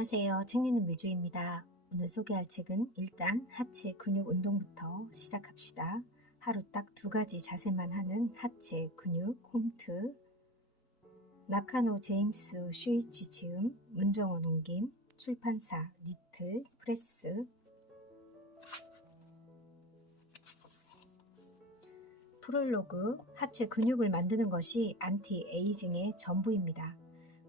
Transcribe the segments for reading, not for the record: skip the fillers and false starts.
안녕하세요. 책 읽는 미주입니다. 오늘 소개할 책은 일단 하체 근육 운동부터 시작합시다. 하루 딱 2가지 자세만 하는 하체 근육 홈트. 나카노 제임스 슈이치 지음, 문정원 옮김, 출판사 리틀 프레스. 프롤로그. 하체 근육을 만드는 것이 안티에이징의 전부입니다.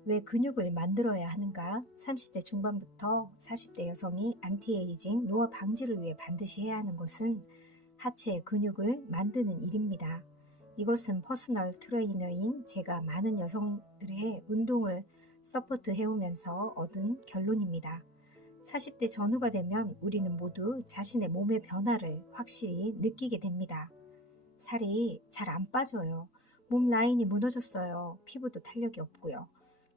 왜 근육을 만들어야 하는가? 30대 중반부터 40대 여성이 안티에이징 노화 방지를 위해 반드시 해야 하는 것은 하체 근육을 만드는 일입니다. 이것은 퍼스널 트레이너인 제가 많은 여성들의 운동을 서포트 해오면서 얻은 결론입니다. 40대 전후가 되면 우리는 모두 자신의 몸의 변화를 확실히 느끼게 됩니다. 살이 잘 안 빠져요. 몸 라인이 무너졌어요. 피부도 탄력이 없고요.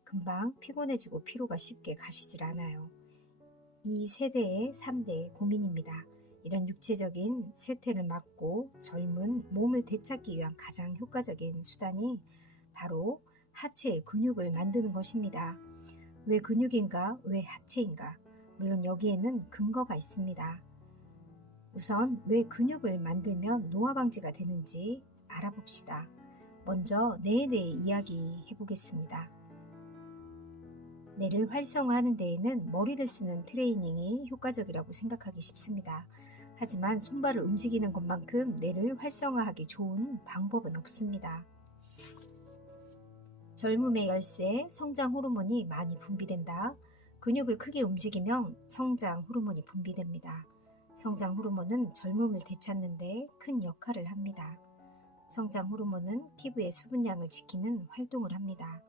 금방 피곤해지고 피로가 쉽게 가시질 않아요. 이 세대의 3대의 고민입니다. 이런 육체적인 쇠퇴를 막고 젊은 몸을 되찾기 위한 가장 효과적인 수단이 바로 하체의 근육을 만드는 것입니다. 왜 근육인가? 왜 하체인가? 물론 여기에는 근거가 있습니다. 우선 왜 근육을 만들면 노화 방지가 되는지 알아봅시다. 먼저 뇌에 대해 이야기해 보겠습니다. 뇌를 활성화하는 데에는 머리를 쓰는 트레이닝이 효과적이라고 생각하기 쉽습니다. 하지만 손발을 움직이는 것만큼 뇌를 활성화하기 좋은 방법은 없습니다. 젊음의 열쇠, 성장 호르몬이 많이 분비된다. 근육을 크게 움직이면 성장 호르몬이 분비됩니다. 성장 호르몬은 젊음을 되찾는 데 큰 역할을 합니다. 성장 호르몬은 피부의 수분량을 지키는 활동을 합니다.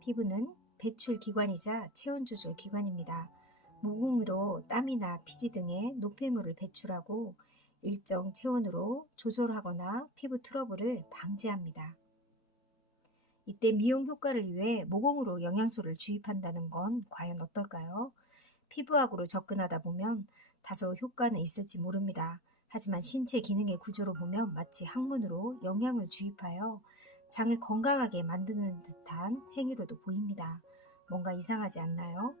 피부는 배출 기관이자 체온 조절 기관입니다. 모공으로 땀이나 피지 등의 노폐물을 배출하고 일정 체온으로 조절하거나 피부 트러블을 방지합니다. 이때 미용 효과를 위해 모공으로 영양소를 주입한다는 건 과연 어떨까요? 피부학으로 접근하다 보면 다소 효과는 있을지 모릅니다. 하지만 신체 기능의 구조로 보면 마치 항문으로 영양을 주입하여 장을 건강하게 만드는 듯한 행위로도 보입니다. 뭔가 이상하지 않나요?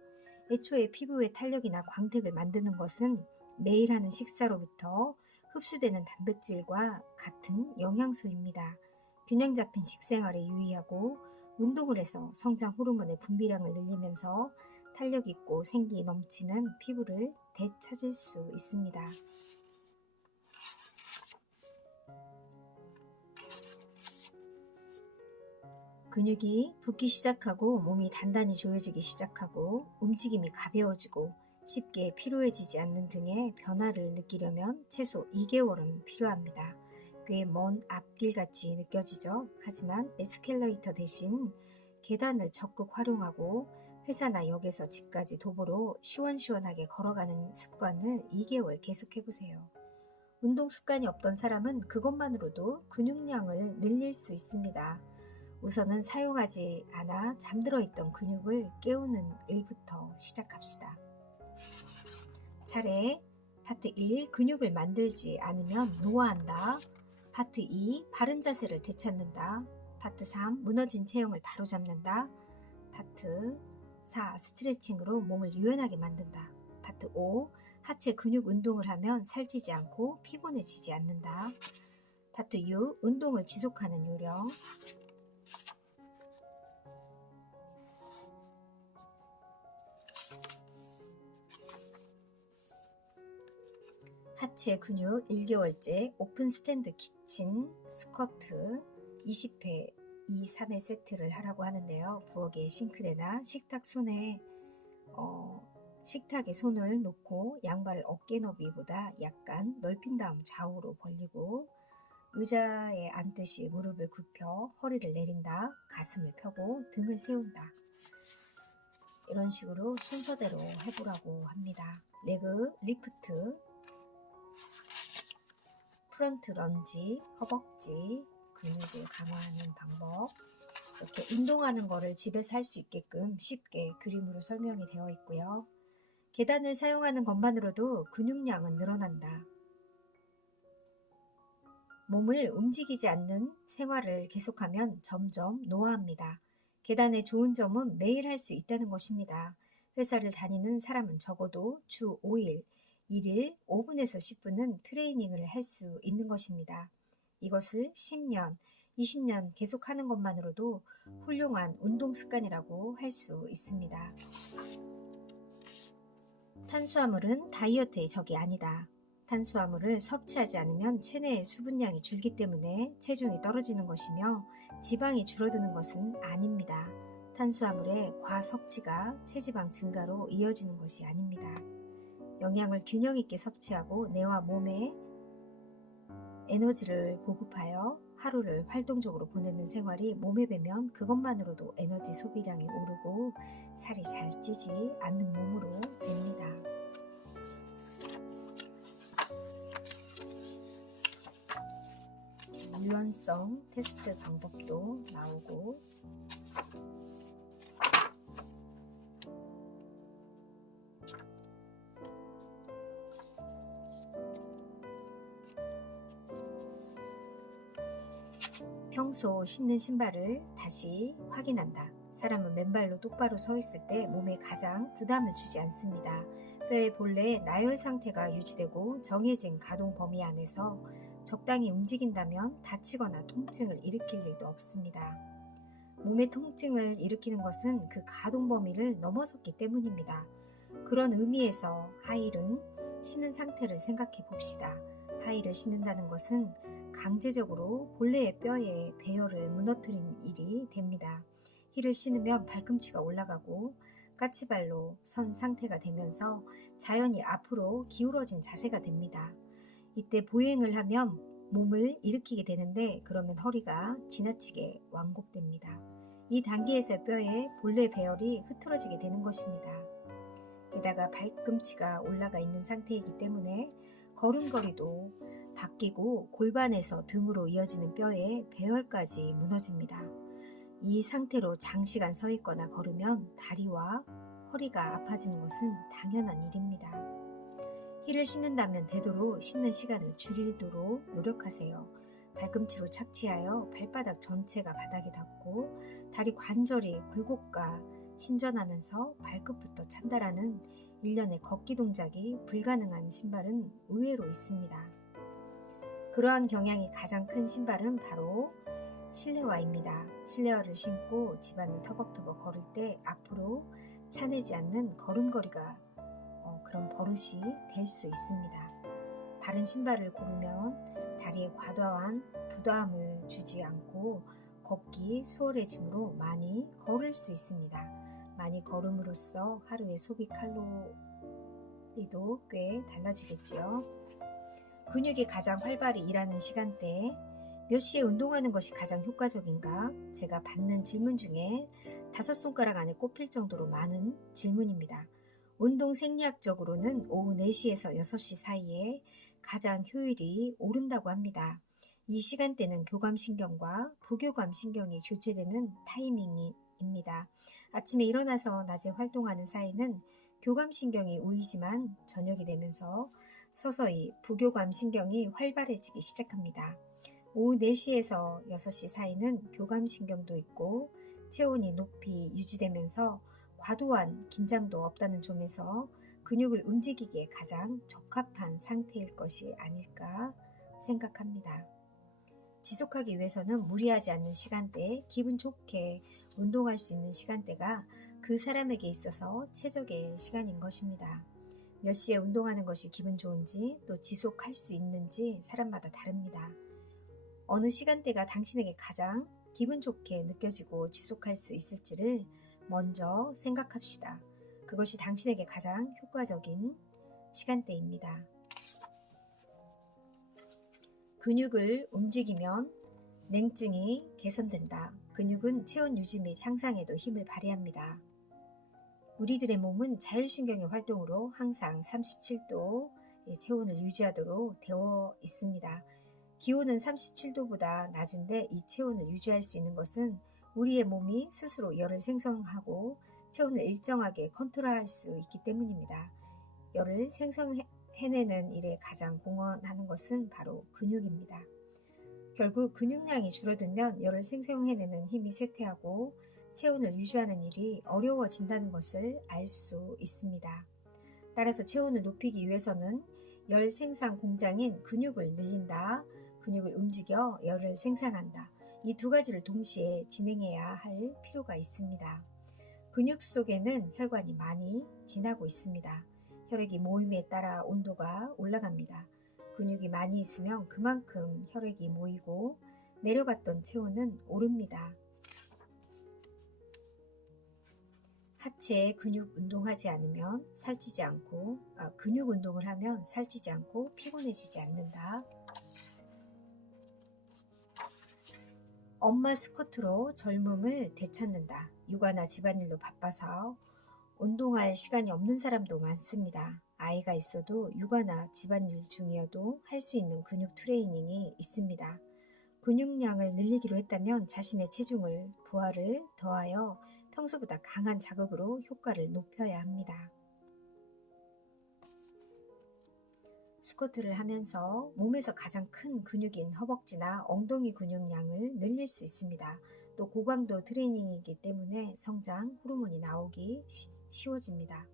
애초에 피부의 탄력이나 광택을 만드는 것은 매일 하는 식사로부터 흡수되는 단백질과 같은 영양소입니다. 균형 잡힌 식생활에 유의하고 운동을 해서 성장 호르몬의 분비량을 늘리면서 탄력 있고 생기 넘치는 피부를 되찾을 수 있습니다. 근육이 붓기 시작하고 몸이 단단히 조여지기 시작하고 움직임이 가벼워지고 쉽게 피로해지지 않는 등의 변화를 느끼려면 최소 2개월은 필요합니다. 꽤 먼 앞길같이 느껴지죠. 하지만 에스컬레이터 대신 계단을 적극 활용하고 회사나 역에서 집까지 도보로 시원시원하게 걸어가는 습관을 2개월 계속해보세요. 운동 습관이 없던 사람은 그것만으로도 근육량을 늘릴 수 있습니다. 우선은 사용하지 않아 잠들어 있던 근육을 깨우는 일부터 시작합시다. 차례 파트 1. 근육을 만들지 않으면 노화한다. 파트 2. 바른 자세를 되찾는다. 파트 3. 무너진 체형을 바로잡는다. 파트 4. 스트레칭으로 몸을 유연하게 만든다. 파트 5. 하체 근육 운동을 하면 살찌지 않고 피곤해지지 않는다. 파트 6. 운동을 지속하는 요령. 하체 근육 1개월째 오픈 스탠드 키친 스쿼트 20회 2, 3회 세트를 하라고 하는데요. 부엌의 싱크대나 식탁에 손을 놓고 양발을 어깨 너비보다 약간 넓힌 다음 좌우로 벌리고 의자에 앉듯이 무릎을 굽혀 허리를 내린다. 가슴을 펴고 등을 세운다. 이런 식으로 순서대로 해보라고 합니다. 레그 리프트, 프런트 런지, 허벅지, 근육을 강화하는 방법. 이렇게 운동하는 거를 집에서 할 수 있게끔 쉽게 그림으로 설명이 되어 있고요. 계단을 사용하는 것만으로도 근육량은 늘어난다. 몸을 움직이지 않는 생활을 계속하면 점점 노화합니다. 계단의 좋은 점은 매일 할 수 있다는 것입니다. 회사를 다니는 사람은 적어도 주 5일, 1일 5분에서 10분은 트레이닝을 할 수 있는 것입니다. 이것을 10년, 20년 계속하는 것만으로도 훌륭한 운동 습관이라고 할 수 있습니다. 탄수화물은 다이어트의 적이 아니다. 탄수화물을 섭취하지 않으면 체내의 수분량이 줄기 때문에 체중이 떨어지는 것이며 지방이 줄어드는 것은 아닙니다. 탄수화물의 과섭취가 체지방 증가로 이어지는 것이 아닙니다. 영양을 균형 있게 섭취하고 뇌와 몸에 에너지를 보급하여 하루를 활동적으로 보내는 생활이 몸에 배면 그것만으로도 에너지 소비량이 오르고 살이 잘 찌지 않는 몸으로 됩니다. 유연성 테스트 방법도 나오고 평소 신는 신발을 다시 확인한다. 사람은 맨발로 똑바로 서 있을 때 몸에 가장 부담을 주지 않습니다. 뼈의 본래의 나열 상태가 유지되고 정해진 가동 범위 안에서 적당히 움직인다면 다치거나 통증을 일으킬 일도 없습니다. 몸의 통증을 일으키는 것은 그 가동 범위를 넘어섰기 때문입니다. 그런 의미에서 하이힐은 신은 상태를 생각해 봅시다. 하이힐을 신는다는 것은 강제적으로 본래의 뼈의 배열을 무너뜨린 일이 됩니다. 힐을 신으면 발꿈치가 올라가고 까치발로 선 상태가 되면서 자연히 앞으로 기울어진 자세가 됩니다. 이때 보행을 하면 몸을 일으키게 되는데 그러면 허리가 지나치게 완곡됩니다. 이 단계에서 뼈의 본래 배열이 흐트러지게 되는 것입니다. 게다가 발꿈치가 올라가 있는 상태이기 때문에 걸음걸이도 바뀌고 골반에서 등으로 이어지는 뼈의 배열까지 무너집니다. 이 상태로 장시간 서 있거나 걸으면 다리와 허리가 아파지는 것은 당연한 일입니다. 힐을 신는다면 되도록 신는 시간을 줄이도록 노력하세요. 발꿈치로 착지하여 발바닥 전체가 바닥에 닿고 다리 관절이 굴곡과 신전하면서 발끝부터 찬다라는 일련의 걷기 동작이 불가능한 신발은 의외로 있습니다. 그러한 경향이 가장 큰 신발은 바로 실내화입니다. 실내화를 신고 집안을 터벅터벅 걸을 때 앞으로 차내지 않는 걸음걸이가 그런 버릇이 될 수 있습니다. 바른 신발을 고르면 다리에 과도한 부담을 주지 않고 걷기 수월해지므로 많이 걸을 수 있습니다. 많이 걸음으로써 하루의 소비 칼로리도 꽤 달라지겠지요. 근육이 가장 활발히 일하는 시간대에 몇 시에 운동하는 것이 가장 효과적인가? 제가 받는 질문 중에 5손가락 안에 꼽힐 정도로 많은 질문입니다. 운동 생리학적으로는 오후 4시에서 6시 사이에 가장 효율이 오른다고 합니다. 이 시간대는 교감신경과 부교감신경이 교체되는 타이밍입니다. 아침에 일어나서 낮에 활동하는 사이는 교감신경이 우이지만 저녁이 되면서 서서히 부교감신경이 활발해지기 시작합니다. 오후 4시에서 6시 사이는 교감신경도 있고 체온이 높이 유지되면서 과도한 긴장도 없다는 점에서 근육을 움직이기에 가장 적합한 상태일 것이 아닐까 생각합니다. 지속하기 위해서는 무리하지 않는 시간대에 기분 좋게 운동할 수 있는 시간대가 그 사람에게 있어서 최적의 시간인 것입니다. 몇 시에 운동하는 것이 기분 좋은지 또 지속할 수 있는지 사람마다 다릅니다. 어느 시간대가 당신에게 가장 기분 좋게 느껴지고 지속할 수 있을지를 먼저 생각합시다. 그것이 당신에게 가장 효과적인 시간대입니다. 근육을 움직이면 냉증이 개선된다. 근육은 체온 유지 및 향상에도 힘을 발휘합니다. 우리들의 몸은 자율신경의 활동으로 항상 37도의 체온을 유지하도록 되어 있습니다. 기온은 37도보다 낮은데 이 체온을 유지할 수 있는 것은 우리의 몸이 스스로 열을 생성하고 체온을 일정하게 컨트롤할 수 있기 때문입니다. 열을 생성해내는 일에 가장 공헌하는 것은 바로 근육입니다. 결국 근육량이 줄어들면 열을 생성해내는 힘이 쇠퇴하고 체온을 유지하는 일이 어려워진다는 것을 알 수 있습니다. 따라서 체온을 높이기 위해서는 열 생산 공장인 근육을 늘린다, 근육을 움직여 열을 생산한다. 이 두 가지를 동시에 진행해야 할 필요가 있습니다. 근육 속에는 혈관이 많이 지나고 있습니다. 혈액이 모임에 따라 온도가 올라갑니다. 근육이 많이 있으면 그만큼 혈액이 모이고 내려갔던 체온은 오릅니다. 하체 근육 운동하지 않으면 살찌지 않고 근육 운동을 하면 살찌지 않고 피곤해지지 않는다. 엄마 스쿼트로 젊음을 되찾는다. 육아나 집안일로 바빠서 운동할 시간이 없는 사람도 많습니다. 아이가 있어도 육아나 집안일 중이어도 할 수 있는 근육 트레이닝이 있습니다. 근육량을 늘리기로 했다면 자신의 체중을 부하를 더하여 평소보다 강한 자극으로 효과를 높여야 합니다. 스쿼트를 하면서 몸에서 가장 큰 근육인 허벅지나 엉덩이 근육량을 늘릴 수 있습니다. 또 고강도 트레이닝이기 때문에 성장 호르몬이 나오기 쉬워집니다.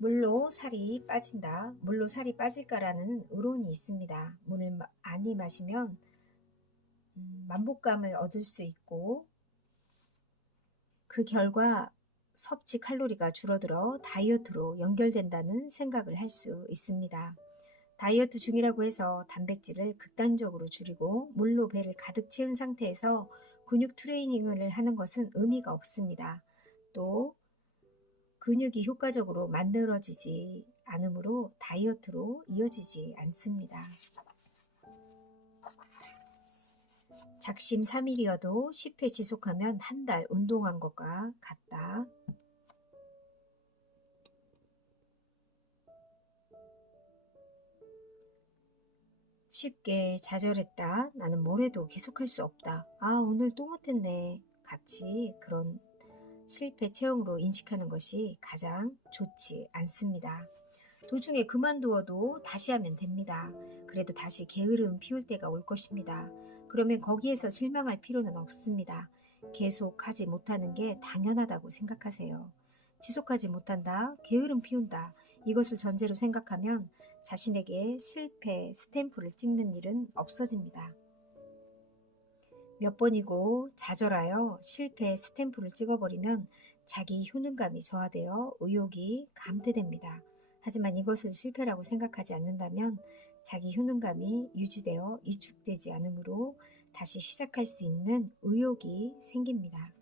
물로 살이 빠진다. 물로 살이 빠질까라는 의론이 있습니다. 물을 많이 마시면 만복감을 얻을 수 있고 그 결과 섭취 칼로리가 줄어들어 다이어트로 연결된다는 생각을 할 수 있습니다. 다이어트 중이라고 해서 단백질을 극단적으로 줄이고 물로 배를 가득 채운 상태에서 근육 트레이닝을 하는 것은 의미가 없습니다. 또 근육이 효과적으로 만들어지지 않으므로 다이어트로 이어지지 않습니다. 작심 3일이어도 10회 지속하면 한 달 운동한 것과 같다. 쉽게 좌절했다. 나는 뭘 해도 계속할 수 없다. 오늘 또 못했네. 같이 그런 실패 체험으로 인식하는 것이 가장 좋지 않습니다. 도중에 그만두어도 다시 하면 됩니다. 그래도 다시 게으름 피울 때가 올 것입니다. 그러면 거기에서 실망할 필요는 없습니다. 계속하지 못하는 게 당연하다고 생각하세요. 지속하지 못한다, 게으름 피운다, 이것을 전제로 생각하면 자신에게 실패 스탬프를 찍는 일은 없어집니다. 몇 번이고 좌절하여 실패 스탬프를 찍어버리면 자기 효능감이 저하되어 의욕이 감퇴됩니다. 하지만 이것을 실패라고 생각하지 않는다면 자기 효능감이 유지되어 위축되지 않으므로 다시 시작할 수 있는 의욕이 생깁니다.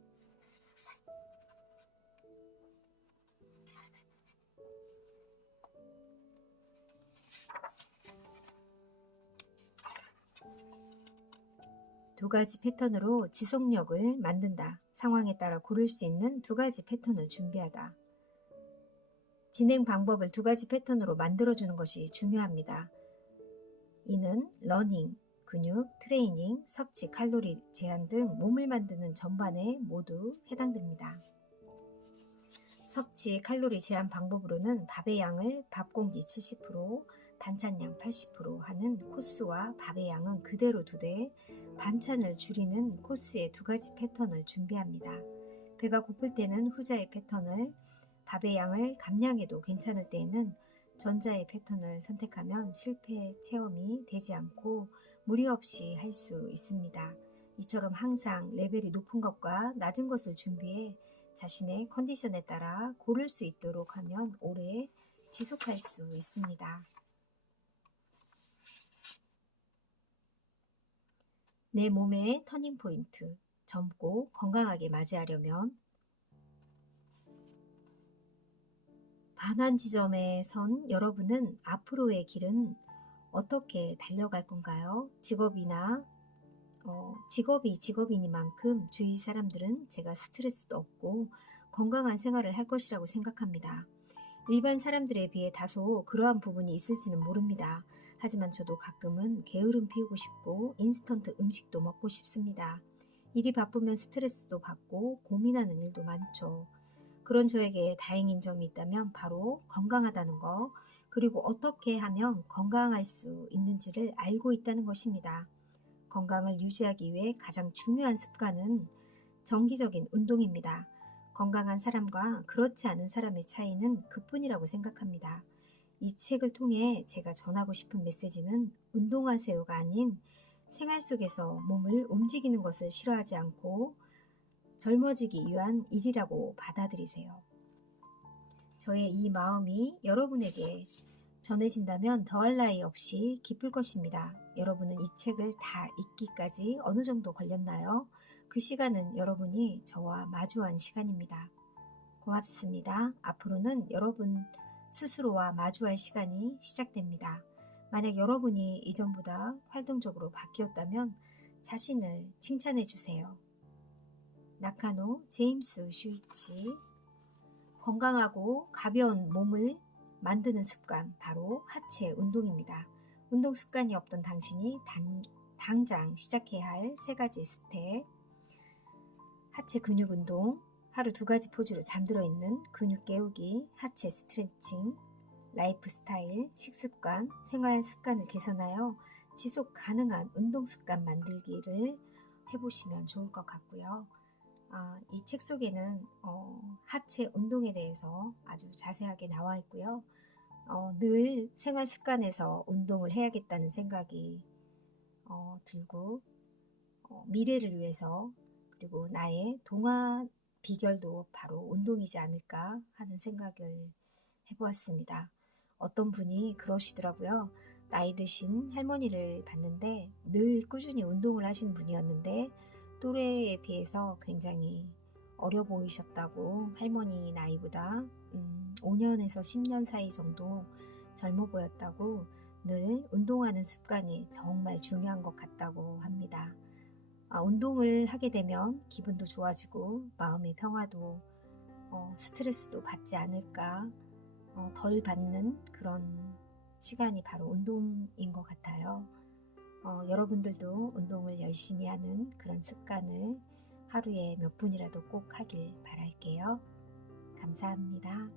두 가지 패턴으로 지속력을 만든다. 상황에 따라 고를 수 있는 두 가지 패턴을 준비하다. 진행 방법을 두 가지 패턴으로 만들어주는 것이 중요합니다. 이는 러닝, 근육, 트레이닝, 섭취, 칼로리 제한 등 몸을 만드는 전반에 모두 해당됩니다. 섭취 칼로리 제한 방법으로는 밥의 양을 밥 공기 70%, 반찬량 80% 하는 코스와 밥의 양은 그대로 두되 반찬을 줄이는 코스의 두 가지 패턴을 준비합니다. 배가 고플 때는 후자의 패턴을, 밥의 양을 감량해도 괜찮을 때에는 전자의 패턴을 선택하면 실패 체험이 되지 않고 무리 없이 할 수 있습니다. 이처럼 항상 레벨이 높은 것과 낮은 것을 준비해 자신의 컨디션에 따라 고를 수 있도록 하면 오래 지속할 수 있습니다. 내 몸의 터닝 포인트, 젊고 건강하게 맞이하려면 반환 지점에 선 여러분은 앞으로의 길은 어떻게 달려갈 건가요? 직업이 직업이니만큼 주위 사람들은 제가 스트레스도 없고 건강한 생활을 할 것이라고 생각합니다. 일반 사람들에 비해 다소 그러한 부분이 있을지는 모릅니다. 하지만 저도 가끔은 게으름 피우고 싶고 인스턴트 음식도 먹고 싶습니다. 일이 바쁘면 스트레스도 받고 고민하는 일도 많죠. 그런 저에게 다행인 점이 있다면 바로 건강하다는 거, 그리고 어떻게 하면 건강할 수 있는지를 알고 있다는 것입니다. 건강을 유지하기 위해 가장 중요한 습관은 정기적인 운동입니다. 건강한 사람과 그렇지 않은 사람의 차이는 그뿐이라고 생각합니다. 이 책을 통해 제가 전하고 싶은 메시지는 운동하세요가 아닌 생활 속에서 몸을 움직이는 것을 싫어하지 않고 젊어지기 위한 일이라고 받아들이세요. 저의 이 마음이 여러분에게 전해진다면 더할 나위 없이 기쁠 것입니다. 여러분은 이 책을 다 읽기까지 어느 정도 걸렸나요? 그 시간은 여러분이 저와 마주한 시간입니다. 고맙습니다. 앞으로는 여러분 스스로와 마주할 시간이 시작됩니다. 만약 여러분이 이전보다 활동적으로 바뀌었다면 자신을 칭찬해 주세요. 나카노 제임스 슈이치. 건강하고 가벼운 몸을 만드는 습관, 바로 하체 운동입니다. 운동 습관이 없던 당신이 당장 시작해야 할 3가지 스텝. 하체 근육 운동, 하루 2가지 포즈로 잠들어 있는 근육 깨우기, 하체 스트레칭, 라이프 스타일, 식습관, 생활 습관을 개선하여 지속 가능한 운동 습관 만들기를 해보시면 좋을 것 같고요. 이 책 속에는 하체 운동에 대해서 아주 자세하게 나와 있고요. 늘 생활 습관에서 운동을 해야겠다는 생각이 들고 미래를 위해서, 그리고 나의 동안 비결도 바로 운동이지 않을까 하는 생각을 해보았습니다. 어떤 분이 그러시더라고요. 나이 드신 할머니를 봤는데 늘 꾸준히 운동을 하시는 분이었는데 또래에 비해서 굉장히 어려 보이셨다고, 할머니 나이보다 5년에서 10년 사이 정도 젊어 보였다고, 늘 운동하는 습관이 정말 중요한 것 같다고 합니다. 운동을 하게 되면 기분도 좋아지고 마음의 평화도 스트레스도 받지 않을까, 덜 받는 그런 시간이 바로 운동인 것 같아요. 여러분들도 운동을 열심히 하는 그런 습관을 하루에 몇 분이라도 꼭 하길 바랄게요. 감사합니다.